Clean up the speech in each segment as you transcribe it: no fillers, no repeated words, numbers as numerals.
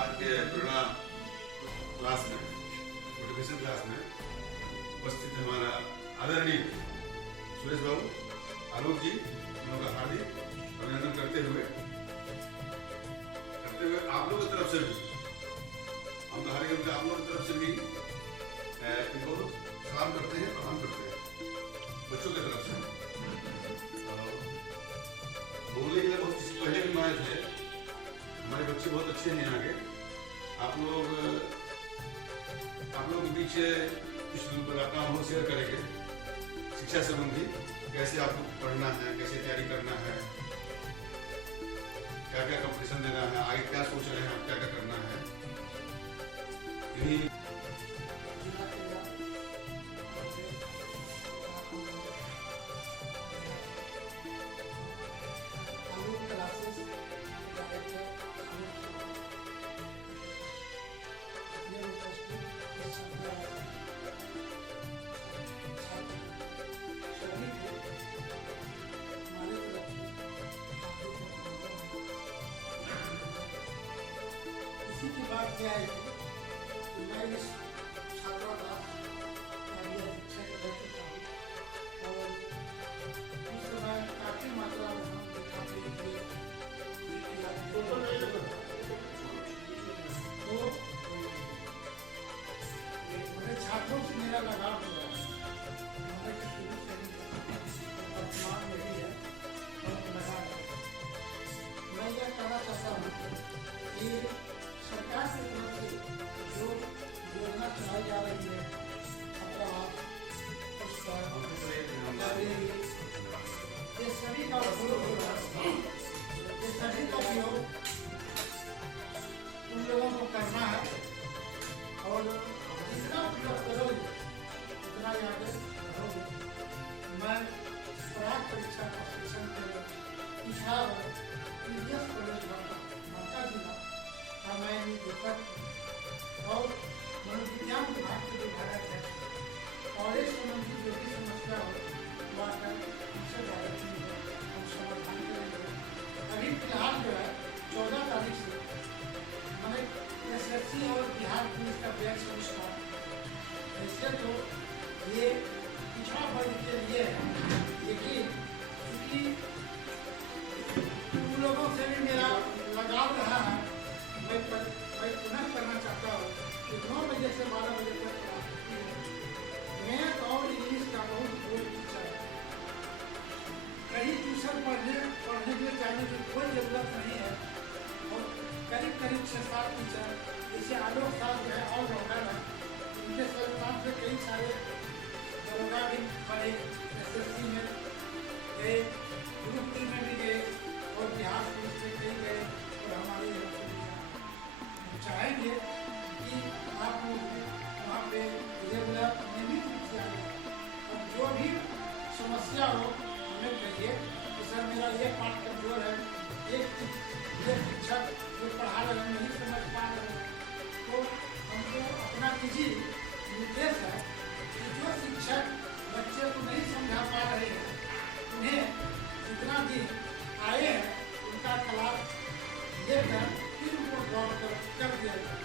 आज के प्रेरणा क्लास में, मोटिवेशन क्लास में उपस्थित हमारा आदरणीय सुरेश बाबू, आलोक जी, उनका हार्दिक अभिनंदन करते हुए आप लोगों की तरफ से भी हम तो हार्दिक आप लोगों की तरफ से भी इनको सलाम करते हैं, प्रणाम करते हैं बच्चों की तरफ से। बोलने के लिए बहुत किसी पहले भी आए थे, हमारे बच्चे बहुत अच्छे हैं यहाँ के। आप लोग के बीच कुछ काम हो शेयर करेंगे शिक्षा संबंधी, कैसे आपको पढ़ना है, कैसे तैयारी करना है, क्या क्या कंपटीशन देना है, आगे क्या सोच रहे हैं आप, क्या क्या करना है। यही की बात क्या है कि मैं इस छात्रा का शिक्षा के रहता हूँ और उस समय काफ़ी मात्रा में हम देखा तो मेरे छात्रों से मेरा लगाव हो गया। वर्तमान में ही है और लगा मैं यह कहना चाहता हूँ कि सरकार की तरफ से जो योजना चलाई जा रही है, ये सभी का उपयोग उन लोगों को करना है और जितना उपयोग करोगे उतना ही आगे बढ़ोगे। मैं प्राक परीक्षा का शिक्षण के पिछड़ा कॉलेज बांका जिला मैं देखा और मनोविज्ञान विभाग के विभाग है और इस संबंधी जो भी समस्या हो वह हमसे हम समाधान करेंगे। अभी फिलहाल जो है 14 तारीख से मैंने SSC और बिहार पुलिस का बैच संस्कार, ऐसे तो ये पिछड़ा वर्ग के लिए है, लेकिन क्योंकि उन लोगों से भी मेरा लगाव रहा है, मैं पुनः करना चाहता हूँ कि 9 बजे से 12 बजे तक मैथ और इंग्लिश का बहुत कोई टीचर है। कहीं ट्यूशन पढ़ने के लिए जाने की कोई ज़रूरत नहीं है और करीब 6-7 टीचर जैसे आलोक साहब जो है और डॉक्टर है, उनके संस्थान से कई सारे दरोगा भी पढ़े, SSC में गए, ग्रुप 3 में भी गए और बिहार पुलिस में कई गए और हमारे चाहेंगे कि आप लोग वहाँ पे रेगुलर नियमित रूप से आए और जो भी समस्या हो हमें कहिए कि सर मेरा ये पाठ कमजोर है, एक शिक्षक जो पढ़ा रहे हैं नहीं समझ पा रहे हैं, तो हमको अपना निजी निर्देश है कि जो शिक्षक बच्चे को नहीं समझा पा रहे हैं उन्हें जितना दिन आए हैं उनका क्लास लेकर फिर उनको ड्रॉप कर दिया जाए।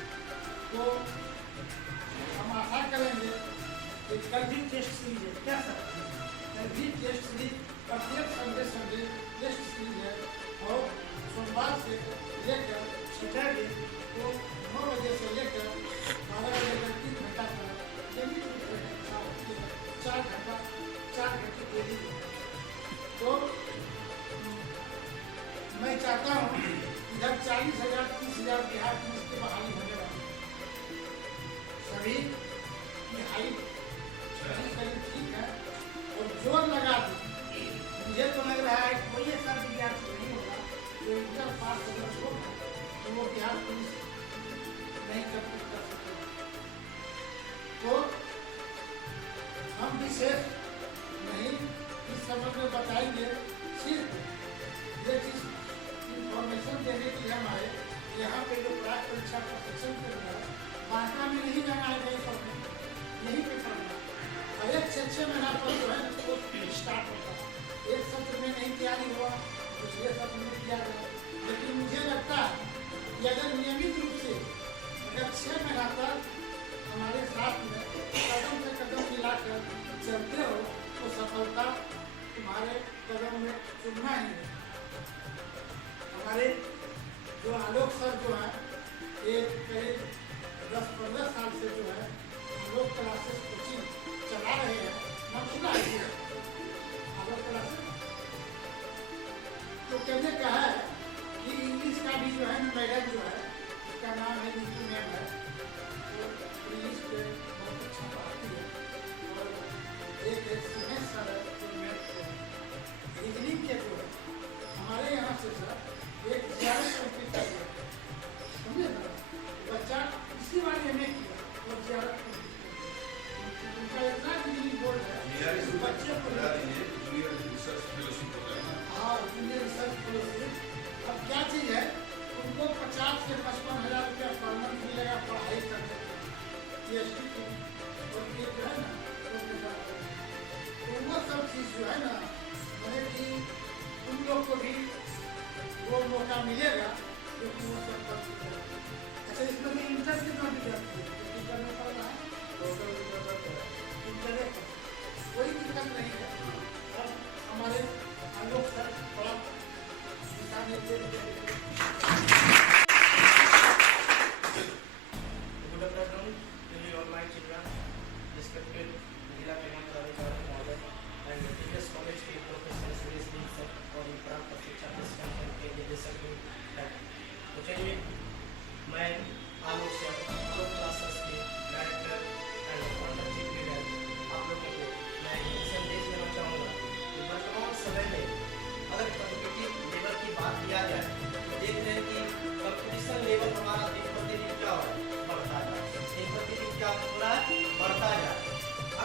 तो हम आशा करेंगे कि कल भी टेस्ट सीरीज है, क्या सर कल भी टेस्ट सीरीज प्रत्येक संडे टेस्ट सीरीज है और सोमवार से लेकर सैटरडे को 9 बजे से लेकर 12 बजे तक 3 घंटा तक 4 घंटे डेली। तो मैं चाहता हूँ इधर 40,000 30,000 बिहार पुलिस की बहाली होने वाली सभी की हाइट करीब ठीक है और जोर लगा दी। मुझे तो लग रहा है कोई ऐसा विद्यार्थी नहीं होगा जो इंटर पास अगर हो तो वो बिहार पुलिस नहीं कर सकते। तो हम विशेष नहीं इस समय में बताएंगे, सिर्फ ये चीज इन्फॉर्मेशन देने के लिए हम आए। यहाँ पे जो प्राक परीक्षा का शिक्षण कर रहा है बांका में नहीं जाना है, यहीं पे पढ़ना और 1-6 महीना पर जो है स्टार्ट होता है। एक सत्र में नहीं तैयारी हुआ, दूसरे सत्र में किया गया, लेकिन मुझे लगता है कि अगर नियमित रूप से चलते हो तो सफलता तुम्हारे कदम में चुनना ही है। हमारे जो आलोक सर जो है ये करीब 10-15 साल से जो है आलोक क्लासेस कोचिंग चला रहे हैं। मंसूरा है आलोक क्लासेस। तो कहने का है कि इंग्लिश का भी जो है मैडम जो है उसका नाम है नीतू मैम है, तो इंग्लिश पे बहुत अच्छा पढ़ाती है। और एक सुनेश सर है जो मैथ के रीजनिंग के जो है हमारे यहाँ से सर एक ज़्यादा कंप्लीट कर दिया, समझे ना। बच्चा इसी वाले में किया और ज़्यादा उनका इतना रीजनिंग बोर्ड है बच्चे को जूनियर रिसर्च फेलोशिप होता है ना। हाँ, जूनियर रिसर्च फेलोशिप। अब क्या चीज़ है, उनको 50 से 55 हज़ार रुपया पर मंथ मिलेगा पढ़ाई करने का PhD की, और ये जो है ना तो वो सब चीज़ जो है ना मैंने कि उन लोग को भी वो मौका मिलेगा क्योंकि वो सब कर। अच्छा, इसमें भी इंटर कितना विद्यार्थी है, इंटर में पढ़ रहा है इंटर कोई दिक्कत नहीं है। अब हमारे आलोक सर बड़ा दिशा निर्देश देंगे। Good afternoon to you all my children, respected Jila Finance Auditor and previous college के प्रोफेसर सुरेश सिंह सर और प्राप्त शिक्षा संस्थान के निदेशक हैं। तो चलिए मैं आलोक सर आलोक क्लासेस के director and founder chief leader आप लोगों को मैं ये संदेश देना चाहूँगा कि वर्तमान समय में अगर कॉम्पिटिटिव लेवल की बात किया जाए तो देख रहे हैं कि कंपटीशन लेवल हमारा दिन प्रतिदिन क्या हो बढ़ता है, दिन प्रतिदिन क्या हो रहा है बढ़ता जा रहा है।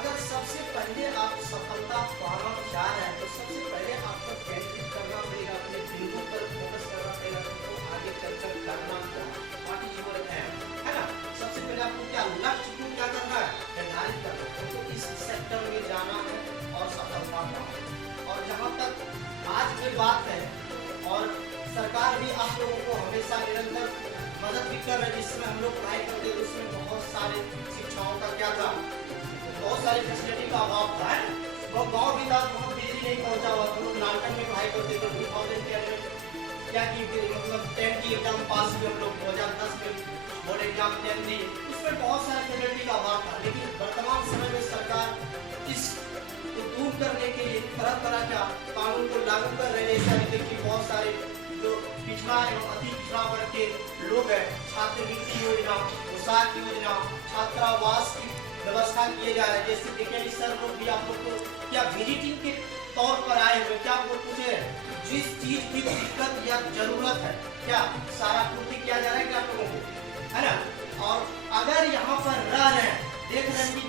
अगर सबसे पहले आप सफलता पाना चाह रहे हैं तो सबसे पहले आपको केंद्रित करना पड़ेगा, अपने बिंदु पर फोकस करना पड़ेगा तो आगे चलकर करना क्या व्हाट इज योर एम, है ना। सबसे पहले आपको क्या लक्ष्य को क्या करना है निर्धारित करना है, तो इस सेक्टर में जाना है और सफलता पाना। और जहाँ तक आज की बात है और सरकार भी आप लोगों को हमेशा निरंतर मदद भी कर रही है, जिसमें हम लोग पढ़ाई करते थे उसमें बहुत सारे शिक्षाओं का क्या था, बहुत सारी फैसिलिटी का अभाव था। वो गाँव भी था, वहाँ बिजली नहीं पहुँचा हुआ, तो लोग लालटन में पढ़ाई करते थे। 2010 में क्या की मतलब 10 की एग्जाम पास हुए हम लोग, 2010 में बोर्ड एग्जाम 10 दी, उसमें बहुत सारे फैसिलिटी का अभाव था। लेकिन वर्तमान समय में सरकार इस दूर करने के लिए तरह तरह का कानून को लागू कर रहे हैं। ऐसा भी देखिए बहुत सारे जो पिछड़ा एवं अति पिछड़ा वर्ग के लोग हैं, छात्रवृत्ति योजना, पोशाक योजना, छात्रावास की व्यवस्था किए जा रहे हैं। जैसे देखिए सर लोग भी आप लोग को क्या विजिटिंग के तौर पर आए हुए, क्या आपको पूछे जिस चीज की दिक्कत या जरूरत है क्या सारा पूर्ति किया जा रहा है क्या आप लोगों को, है ना। और अगर यहाँ पर रह रहे हैं देख रहे हैं कि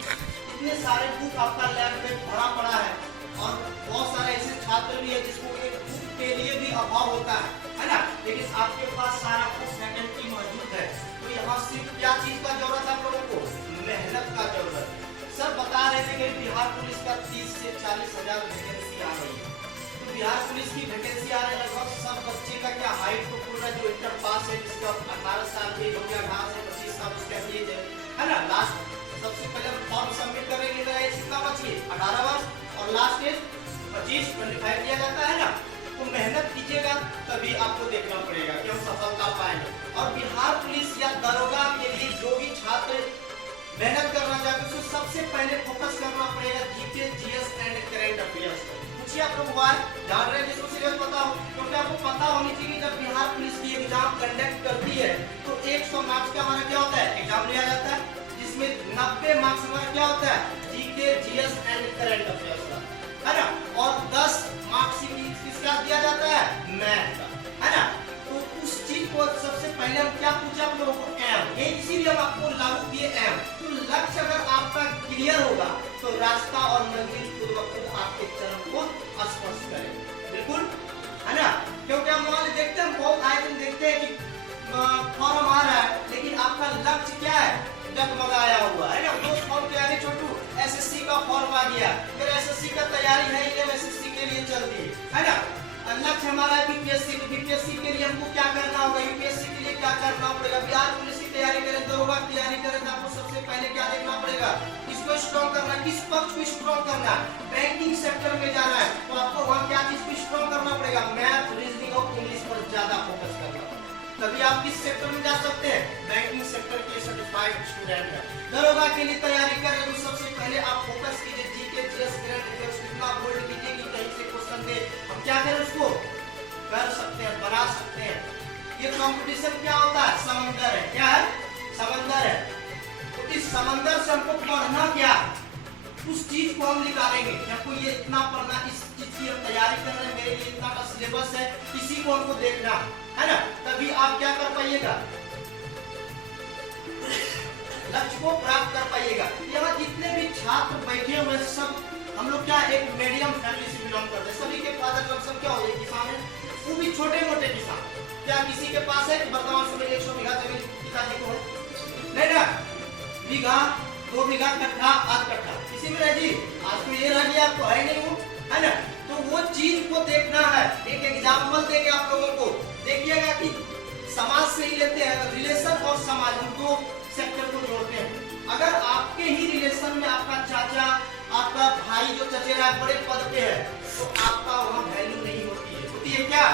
इतने सारे बुक आपका लैब में भरा पड़ा है और बहुत सारे ऐसे छात्र भी है जिसको एक बुक के लिए भी अभाव होता है ना, लेकिन आपके पास सारा कुछ फैकल्टी मौजूद है। तो यहाँ सिर्फ क्या चीज का जरूरत है आप लोगों को, मेहनत का जरूरत है। सर बता रहे थे कि बिहार पुलिस का 30 से 40 हजार वैकेंसी आ रही है। तो बिहार पुलिस की वैकेंसी आ रही है, लगभग सब बच्चे का क्या हाइट को पूरा जो इंटर पास है, जिसका 18 साल की हो गया, 18 से 25 साल उसका एज है ना। लास्ट सबसे पहले फॉर्म सबमिट करेंगे तो एज कितना बचिए 18 वर्ष और लास्ट एज 25 दिया जाता है ना। तो मेहनत कीजिएगा तभी आपको देखना पड़ेगा कि हम सफलता पाएंगे। और बिहार पुलिस या दरोगा के लिए जो भी छात्र मेहनत करना चाहते हैं उसको सबसे पहले फोकस करना पड़ेगा GK, GS and current affairs. पूछिए आप लोग वाई जान रहे हैं जिसको सीरियस पता हो, क्योंकि आपको पता होनी चाहिए जब बिहार पुलिस की एग्जाम कंडक्ट करती है तो 100 मार्क्स का हमारा क्या होता है एग्जाम लिया जाता है, जिसमें 90 मार्क्स हमारा क्या होता है GK, GS and current affairs का, है ना। और 10 मार्क्स किसका दिया जाता है मैथ का, है ना। तो उस चीज को सबसे पहले हम क्या पूछा आप लोगों को एम, ये इसीलिए हम आपको लागू किए एम। तो लक्ष्य अगर आपका क्लियर होगा तो रास्ता और मंजिल खुद ब खुद आपके चरण को स्पर्श करेगा, बिल्कुल, है ना। क्योंकि हम मान देखते हैं बहुत आए दिन देखते हैं कि फॉर्म आ रहा है लेकिन आपका लक्ष्य क्या है डगमगाया हुआ है ना। वो फॉर्म तैयारी छोटू एसएससी का फॉर्म आ गया, फिर एसएससी का तैयारी है इन्हें एसएससी के लिए चल दी, है ना। लक्ष्य हमारा है बीपीएससी, बीपीएससी के लिए हमको क्या करना होगा, यूपीएससी के लिए क्या करना पड़ेगा, बिहार पुलिस की तैयारी करें, दरोगा की तैयारी करें तो आपको सबसे पहले क्या देखना पड़ेगा, इसको स्ट्रॉन्ग करना है, किस पक्ष को स्ट्रॉन्ग करना है, बैंकिंग सेक्टर में जाना है तो आपको वहां क्या चीज को स्ट्रॉन्ग करना पड़ेगा, मैथ, रीजनिंग और इंग्लिश पर ज्यादा फोकस करना पड़ेगा। तभी आप किस सेक्टर में जा सकते हैं, बैंकिंग सेक्टर के सर्टिफाइड स्टूडेंट है। दरोगा के लिए तैयारी कर रहे हो, सबसे पहले आप फोकस कीजिए जीके, जीएस, करंट अफेयर्स, इतना बोल्ड कीजिए कि कहीं से क्वेश्चन दे हम क्या करें, उसको कर सकते हैं, बना सकते हैं। ये कंपटीशन क्या होता है, समंदर है, क्या है, समंदर है। तो इस समंदर से हमको पढ़ना क्या, उस चीज को हम निकालेंगे। हमको ये इतना पढ़ना, इस चीज की हम तैयारी कर रहे हैं, मेरे लिए इतना का सिलेबस है, इसी को हमको देखना है ना, तभी आप क्या कर पाइएगा, लक्ष्य को प्राप्त कर पाइएगा। यहाँ जितने भी छात्र बैठे हुए सब हम लोग क्या एक मीडियम फैमिली से बिलोंग करते हैं, सभी के फादर सब क्या हो, किसान है, वो भी छोटे मोटे किसान। क्या किसी के पास है वर्तमान समय 100 बीघा जमीन पिताजी को है, नहीं ना, बीघा 2 बीघा कट्ठा आध कट्ठा किसी में रह जी, आज तो ये रह गया, आपको है नहीं वो, है ना। तो वो चीज को देखना है। एक एग्जाम्पल देंगे आप लोगों को, देखिएगा कि समाज से ही लेते हैं, रिलेशन और समाज, हम दो सेक्टर को जोड़ते हैं। अगर आपके ही रिलेशन में आपका चाचा, आपका भाई जो चचेरा बड़े पद पे है, तो आपका वहाँ वैल्यू नहीं होती है क्या,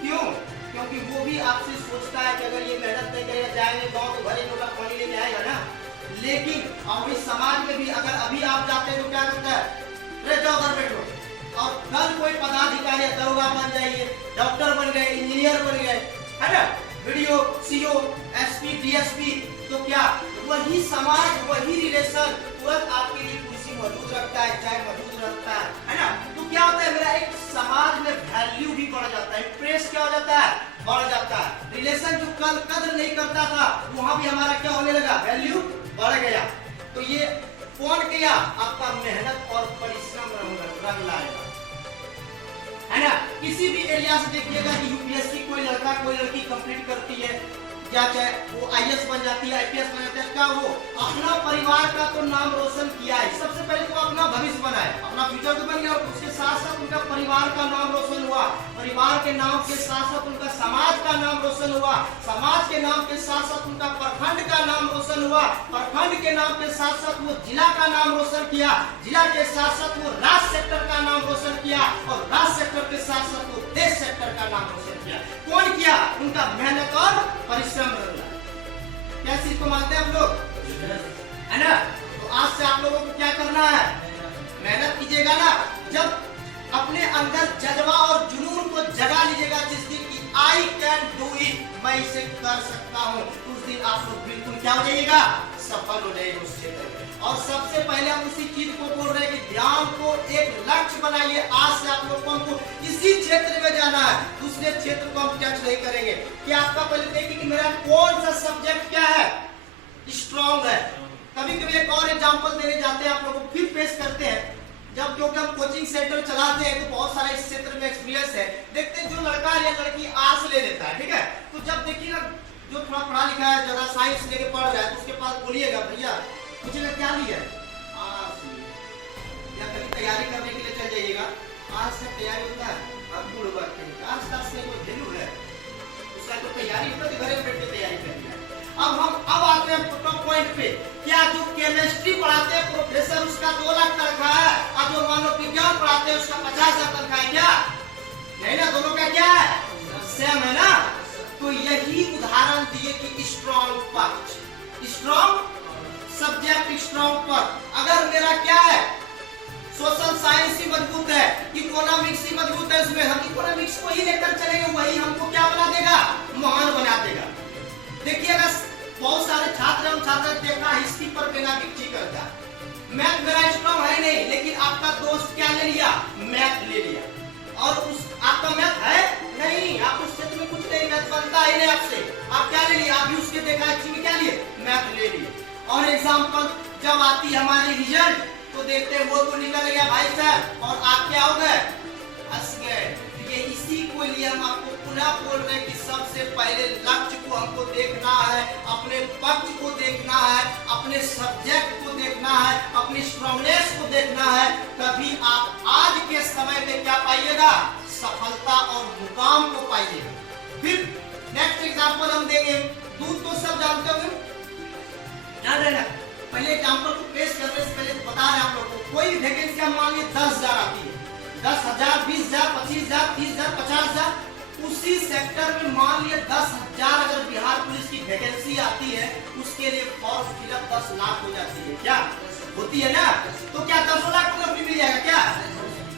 क्यों, क्योंकि वो भी आपसे सोचता है कि अगर ये मेहनत नहीं करेगा, जाएंगे गाँव तो भरे लोटा पानी लेने आएगा ना। लेकिन अभी समाज में भी अगर अभी आप जाते हैं तो क्या करता है, अरे जाओ घर बैठो, और कल कोई पदाधिकारी दरोगा बन जाइए, डॉक्टर बन गए, इंजीनियर बन गए, है ना, वीडियो, सीओ, एसपी, डीएसपी, तो क्या वही समाज, वही रिलेशन तुरंत आपके लिए कुर्सी मौजूद रखता है, चाहे मौजूद रखता है ना। तो क्या होता है, मेरा एक समाज में वैल्यू भी बढ़ जाता है, प्रेस क्या हो जाता है, बढ़ जाता है। रिलेशन जो कल कदर नहीं करता था, वहां भी हमारा क्या होने लगा, वैल्यू बढ़ गया। तो ये कौन किया, आपका मेहनत और परिश्रम रंग लाएगा, है ना। किसी भी एरिया से देखिएगा कि यूपीएससी कोई लड़का कोई लड़की कंप्लीट करती है, क्या चाहे वो आईएएस बन जाती है, आईपीएस बन जाती है, क्या वो अपना परिवार का तो नाम रोशन किया है, सबसे पहले तो अपना भविष्य बनाए, अपना फ्यूचर तो बन गया, और उसके साथ साथ उनका परिवार का नाम रोशन हुआ, परिवार के नाम के साथ साथ उनका समाज का नाम रोशन हुआ, समाज के नाम के साथ साथ उनका प्रखंड का नाम रोशन हुआ, प्रखंड के नाम के साथ साथ वो जिला का नाम रोशन किया, जिला के साथ साथ वो राज्य सेक्टर का नाम रोशन किया, और राज्य सेक्टर के साथ साथ वो देश सेक्टर का नाम रोशन किया। कौन किया, उनका मेहनत और परिश्रम। क्या चीज को मानते हैं हम लोग, है ना। तो आज से आप लोगों को क्या करना है, मेहनत कीजिएगा ना। जब अपने अंदर जज्बा और जुनून को जगा लीजिएगा, जिस दिन की आई कैन डू इट, मैं इसे कर सकता हूँ, उस दिन आप लोग बिल्कुल क्या हो जाइएगा, सफल हो जाइएगा उस क्षेत्र में। और सबसे पहले हम उसी चीज को बोल रहे हैं कि ध्यान को एक लक्ष्य बनाइए। आज से आप लोगों को इसी क्षेत्र में जाना है, दूसरे क्षेत्र को हम टच नहीं करेंगे। कि आपका पहले देखिए कि मेरा कौन सा सब्जेक्ट क्या है, स्ट्रॉन्ग है। कभी कभी एक और एग्जांपल देने जाते हैं, आप लोगों को फिर पेश करते हैं। जब क्योंकि हम कोचिंग सेंटर चलाते हैं तो बहुत सारा इस क्षेत्र में एक्सपीरियंस है। देखते हैं जो लड़का या लड़की आर्ट्स ले लेता है, ठीक है, तो जब देखिएगा जो थोड़ा पढ़ा लिखा है, ज्यादा साइंस लेके पढ़ रहा है, तो उसके पास बोलिएगा भैया पूछेगा क्या लिया है, या कभी तैयारी करने के लिए चल जाइएगा, आज से तैयारी होता है, अब बुढ़ बात करेंगे, आज तक से कोई वैल्यू है उसका, तो तैयारी होता है, घर में बैठ के तैयारी करनी है। अब आते हैं टॉप पॉइंट पे, क्या जो केमिस्ट्री पढ़ाते हैं प्रोफेसर उसका 2 लाख तनख्वाह है, और जो मानव विज्ञान पढ़ाते हैं उसका 50,000 तनख्वाह है, क्या नहीं ना, दोनों का क्या है, सेम है ना। तो यही उदाहरण दिए कि स्ट्रॉन्ग पक्ष, स्ट्रॉन्ग सब्जेक्ट, स्ट्रॉन्ग पक्ष। अगर मेरा क्या है, सोशल साइंस ही मजबूत है, इकोनॉमिक्स ही मजबूत है, उसमें हम इकोनॉमिक्स को ही लेकर चलेंगे, वही हमको क्या बना देगा, महान बना देगा। देखिएगा बहुत सारे छात्र हम छात्र देखा हिस्ट्री पर बिना गिट्टी करता, मैथ मेरा स्ट्रॉन्ग है नहीं, लेकिन आपका दोस्त क्या ले लिया, मैथ ले लिया, और उस आपका मैथ है नहीं, आप उस क्षेत्र में कुछ नहीं, मैथ बनता ही नहीं आपसे, आप क्या ले लिए, आप भी उसके देखा हिस्ट्री में क्या लिए, मैथ ले लिए। और एग्जाम्पल जब आती हमारी रिजल्ट तो देखते हैं वो तो निकल गया भाई साहब, और आप क्या हो गए, हंस गए। ये इसी को लिए हम आपको पुनः बोल रहे हैं कि सबसे पहले लक्ष्य को हमको देखना है, अपने पक्ष को देखना है, अपने सब्जेक्ट को देखना है, अपनी स्ट्रॉन्गनेस को देखना है, तभी आप आज के समय में क्या पाइएगा, सफलता और मुकाम को पाइएगा। फिर नेक्स्ट एग्जांपल हम देंगे, दूध तो सब जानते होंगे, ध्यान रहना, पहले एग्जांपल को पेश करने से पहले वैकेंसियां मान लीजिए 10,000 आती है, 10,000, 20,000, 25,000, 30,000, 50,000, उसी सेक्टर में मान लीजिए 10,000 अगर बिहार पुलिस की वैकेंसी आती है, उसके लिए फॉर्म फिलअप 10 लाख हो जाती है। क्या होती है ना? तो क्या 10 लाख को नौकरी मिल जाएगा क्या?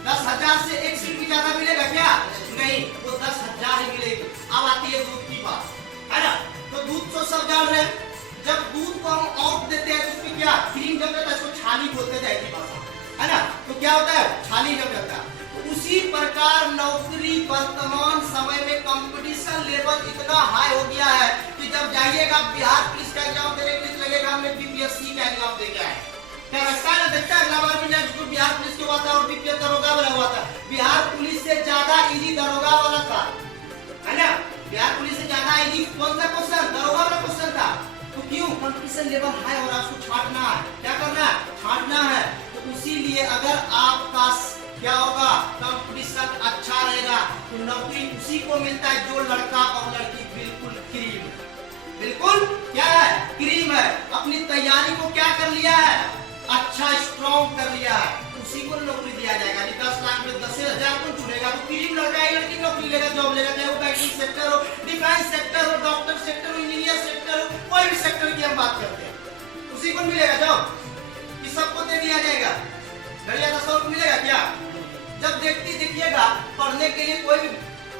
10,000 से एक सीट भी ज्यादा मिलेगा क्या? नहीं, वो 10,000 ही मिलेगी। अब आती है दूध की बात, है ना? तो दूध तो सब जान रहे हैं, जब दूध को हम ऑफ देते हैं तो उसमें क्या क्रीम जम जाता है, इसको छाली बोलते थे ऐसी भाषा, है ना? तो क्या होता है? छाली जम जाता है। तो उसी प्रकार नौकरी वर्तमान समय में कंपटीशन लेवल इतना हाई हो गया है कि जब जाइएगा बिहार पुलिस का एग्जाम देने के लिए लगेगा हमने बीपीएससी का एग्जाम दे के आए। क्या लगता है? देखता है अगला बार भी जो बिहार पुलिस के हुआ था और बीपीएस दरोगा वाला हुआ था, बिहार पुलिस से ज्यादा इजी दरोगा वाला था, है ना? बिहार पुलिस से ज्यादा इजी कौन सा क्वेश्चन? दरोगा वाला क्वेश्चन था। तो क्यों? कंपटीशन लेवल हाई हो रहा है, उसको छांटना है। क्या करना है? छांटना है। तो इसीलिए अगर आपका क्या होगा, कंपटीशन अच्छा रहेगा तो नौकरी उसी को मिलता है जो लड़का और लड़की बिल्कुल क्रीम, बिल्कुल क्या है? क्रीम है। अपनी तैयारी को क्या कर लिया है? अच्छा स्ट्रॉन्ग कर लिया है, उसी को नौकरी दिया जाएगा। 10 लाख में 10,000 को चुनेगा तो क्रीम लड़का है, लड़की नौकरी लेगा, जॉब लेगा, चाहे वो बैंकिंग सेक्टर हो, डिफेंस सेक्टर हो, डॉक्टर सेक्टर हो, इंजीनियर सेक्टर हो, कोई भी सेक्टर की हम बात करते हैं, उसी को मिलेगा जॉब। कि सबको दे दिया जाएगा, बढ़िया 10 को मिलेगा क्या? जब देखिएगा पढ़ने के लिए कोई भी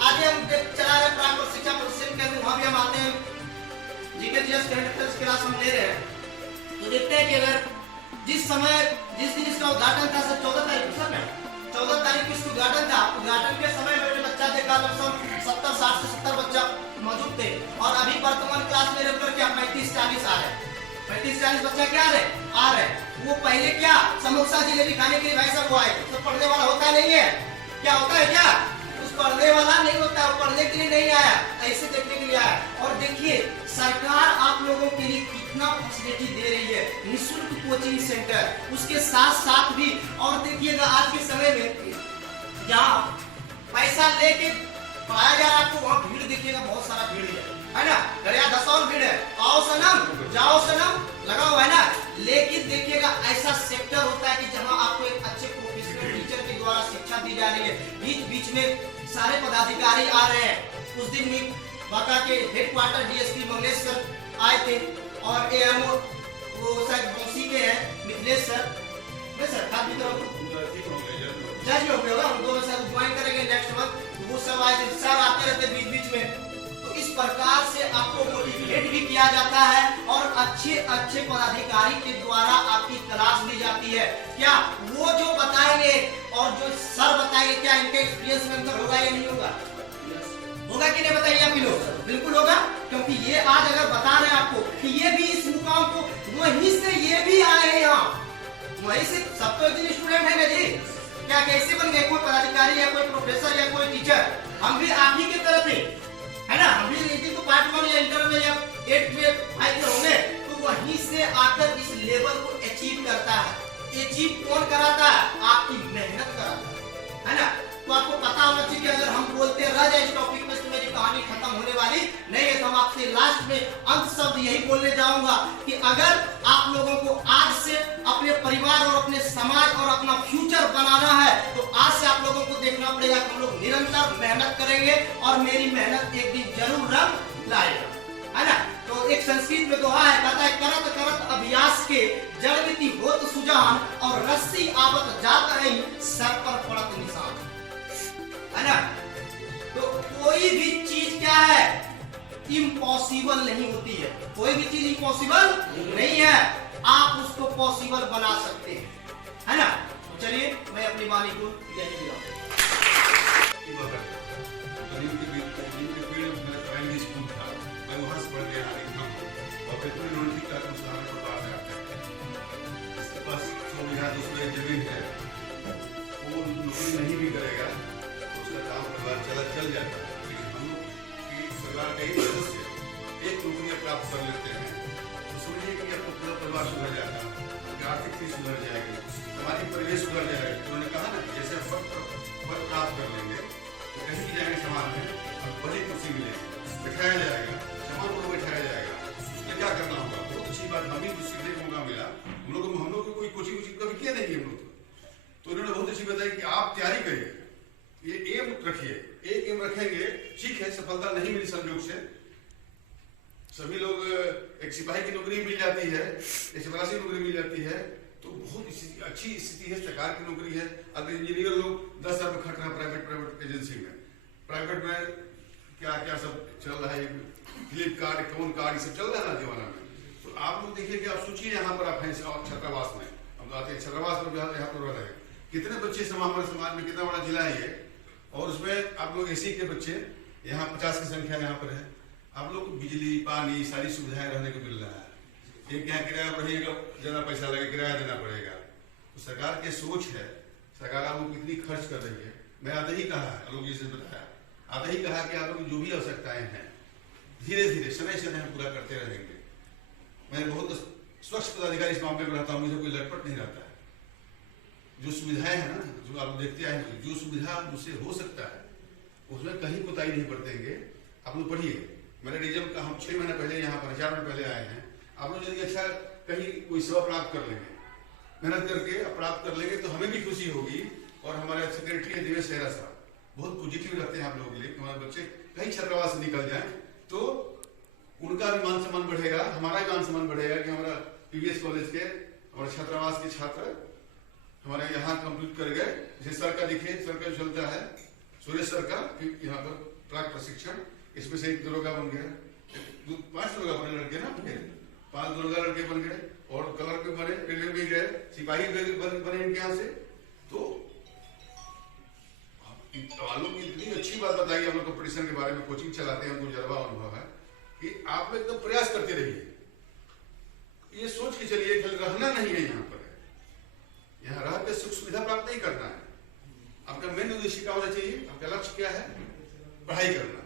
आगे हम चला रहे प्रारंभिक शिक्षा प्रतिष्ठान के वहां भी हम आते हैं, GK GS current affairs class हम ले रहे हैं, तो देखते हैं कि अगर जिस दिन इसका उद्घाटन था सर 14 तारीख सर में 14 तारीख को उद्घाटन था, उद्घाटन के समय मैंने बच्चा देखा लगभग 70-60 से 70 बच्चा मौजूद थे और अभी वर्तमान क्लास में रेगुलर क्या 35-40 आ रहे हैं, 35-40 बच्चा क्या आ रहे हैं। वो पहले क्या समोसा जिलेबी खाने के लिए भाई साहब वो आए, तो पढ़ने वाला होता नहीं है, क्या होता है? क्या उस पढ़ने वाला नहीं होता, वो पढ़ने के लिए नहीं आया, ऐसे देखने के लिए आया। और देखिए सरकार आप लोगों के लिए कितना फैसिलिटी दे रही है, निःशुल्क कोचिंग सेंटर, उसके साथ साथ भी। और देखिएगा आज के समय में जहाँ पैसा लेके पढ़ाया जा रहा है आपको, वहाँ भीड़ देखिएगा, बहुत सारा भीड़ है ना? गड़िया 10 और भीड़ है, आओ सनम जाओ सनम लगा हुआ है ना। लेकिन देखिएगा ऐसा सेक्टर होता है कि जहाँ आपको एक अच्छे प्रोफेशनल टीचर के द्वारा शिक्षा दी जा रही है, बीच में सारे पदाधिकारी आ रहे हैं। उस दिन भी बाका के हेडक्वार्टर डीएसपी मंगलेश सर आए थे और एएमओ वो शायद बंसी के हैं मिथिलेश सर खाद भी तरफ जज हो गया, हम दोनों साथ ज्वाइन करेंगे नेक्स्ट मंथ, वो सब आए थे, सब आते रहते बीच में। तो इस प्रकार से आपको मोटिवेट भी किया जाता है और अच्छे पदाधिकारी के द्वारा आपकी क्लास ली जाती है। क्या वो जो बताएंगे और जो सर बताएंगे, क्या इनके एक्सपीरियंस में अंतर होगा या नहीं होगा? होगा कि नहीं बताइए आप लोग? बिल्कुल होगा, क्योंकि ये आज अगर बता रहे हैं आपको कि ये भी इस मुकाम को वहीं से ये भी आए हैं, यहाँ वहीं से सब तो एक स्टूडेंट है जी, क्या कैसे बन गए? कोई पदाधिकारी या कोई प्रोफेसर या कोई टीचर, हम भी आप ही की तरह थे, है ना? हम भी तो पार्ट 1 या इंटर में या 8 में 5 में होंगे, तो वहीं से आकर इस लेवल को अचीव करता है। अचीव कौन कराता है? आपकी मेहनत कराता है ना? तो आपको पता होना चाहिए कि अगर हम बोलते रह जाए इस टॉपिक में तो मेरी कहानी खत्म होने वाली नहीं है। तो हम आपसे लास्ट में अंत शब्द यही बोलने जाऊंगा कि अगर आप लोगों को आज से अपने परिवार और अपने समाज और अपना फ्यूचर बनाना है तो आज से आप लोगों को देखना पड़ेगा कि हम लोग निरंतर मेहनत करेंगे और मेरी मेहनत एक दिन जरूर रंग लाएगा, है ना? तो एक संस्कृत में दोहा है, कहता है करत करत अभ्यास के जड़मिति होत सुजान और रस्सी आवत जात नहीं सर पर पड़त निशान, है ना? तो कोई भी चीज क्या है? इम्पॉसिबल नहीं होती है, कोई भी चीज इम्पॉसिबल नहीं है, आप उसको पॉसिबल बना सकते हैं, है ना? चलिए मैं अपनी वाणी को यही दिलाऊं। स्कूल था, मैं वहां से पढ़ गया और फिर यूनिवर्सिटी का इसके पास 100 बीघा 200 जमीन है, वो नौकरी नहीं भी करेगा उसका काम परिवार चल जाता है। लेकिन हम लोग की परिवार के ही सदस्य एक नौकरी प्राप्त कर लेते हैं तो समझिए कि आपका पूरा परिवार सुधर जाता है, आपकी आर्थिक स्थिति सुधर जाएगी, हमारी परिवेश सुधर जाएगा। उन्होंने कहा ना जैसे पद प्राप्त कर लेंगे तो कहीं भी जाएंगे समाज में और बड़ी खुशी मिलेगी, बैठाया जाएगा, समाज को बैठाया जाएगा, उसमें क्या करना होगा? बहुत अच्छी बात, हमें कुछ सीखने को मौका मिला। हम लोग कोई कोचिंग कभी किया नहीं, हम लोग आप तैयारी करिए, ये एम रखिए, एक एम रखेंगे, ठीक है सफलता नहीं मिली संयोग से, सभी लोग एक सिपाही की नौकरी मिल जाती है, एक चपरासी नौकरी मिल जाती है, तो बहुत अच्छी स्थिति है, सरकार की नौकरी है। अगर इंजीनियर लोग 10 साल में खट रहे हैं प्राइवेट एजेंसी में, प्राइवेट में क्या क्या सब चल रहा है, फ्लिपकार्ट, कौन कार्ड, ये सब चल रहा है ना जमाना में। तो आप लोग देखिए कि आप सोचिए यहाँ पर आप हैं छात्रावास में, हम आते हैं छात्रावास पर यहाँ पर रहे, कितने बच्चे हमारे समाज में, कितना बड़ा जिला है ये, और उसमें आप लोग एसी के बच्चे यहाँ 50 की संख्या यहाँ पर है। आप लोग को बिजली, पानी, सारी सुविधाएं रहने को मिल रहा है। एक यहाँ किराया बढ़ेगा, ज्यादा पैसा लगे, किराया देना पड़ेगा। तो सरकार की सोच है, सरकार आप लोग कितनी खर्च कर रही है। मैं आते ही कहा, लोग जी से बताया, आते ही कहा कि आप लोग जो भी आवश्यकताएं हैं धीरे धीरे समय से हम पूरा करते रहेंगे। मैं बहुत स्वच्छ पदाधिकारी इस मामले में रहता हूँ, मुझे कोई लटपट नहीं रहता है। जो सुविधाएं हैं ना, जो आप देखते आए, जो सुविधा मुझसे हो सकता है उसमें कहीं कोताही नहीं बरतेंगे। आप लोग पढ़िए, मैंने रिजर्व का, हम 6 महीने पहले यहाँ पर 4 महीने पहले आए हैं। आप लोग यदि अच्छा कहीं कोई सेवा प्राप्त कर लेंगे, मेहनत करके प्राप्त कर लेंगे, तो हमें भी खुशी होगी। और हमारे सेक्रेटरी है दिवेश सहरा साहब, बहुत पॉजिटिव रहते हैं आप लोगों के लिए। हमारे बच्चे कहीं छात्रावास से निकल जाए तो उनका भी मान सम्मान बढ़ेगा, हमारा भी मान सम्मान बढ़ेगा कि हमारा पीवीएस कॉलेज के, हमारे छात्रावास के छात्र हमारे यहाँ कंप्लीट कर गए। जैसे सर का दिखे, सर का चलता है, सुरेश सर का यहाँ पर प्राक प्रशिक्षण, इसमें से एक दरोगा बन गया, 5 दरोगा बने लड़के ना, 5 दरोगा लड़के बन गए, और कलर पे बने, रेलवे में गए, सिपाही बने इनके यहाँ से। तो आप लोग इतनी अच्छी बात बताई, हम लोग कंपटीशन के बारे में कोचिंग चलाते हैं, उनको तजुर्बा अनुभव है कि आप लोग एकदम प्रयास करते रहिए। ये सोच के चलिए कि रहना नहीं है यहाँ पर, यहाँ रह के सुख सुविधा प्राप्त नहीं करना है। आपका मेन उद्देश्य क्या होना चाहिए, आपका लक्ष्य क्या है, पढ़ाई करना।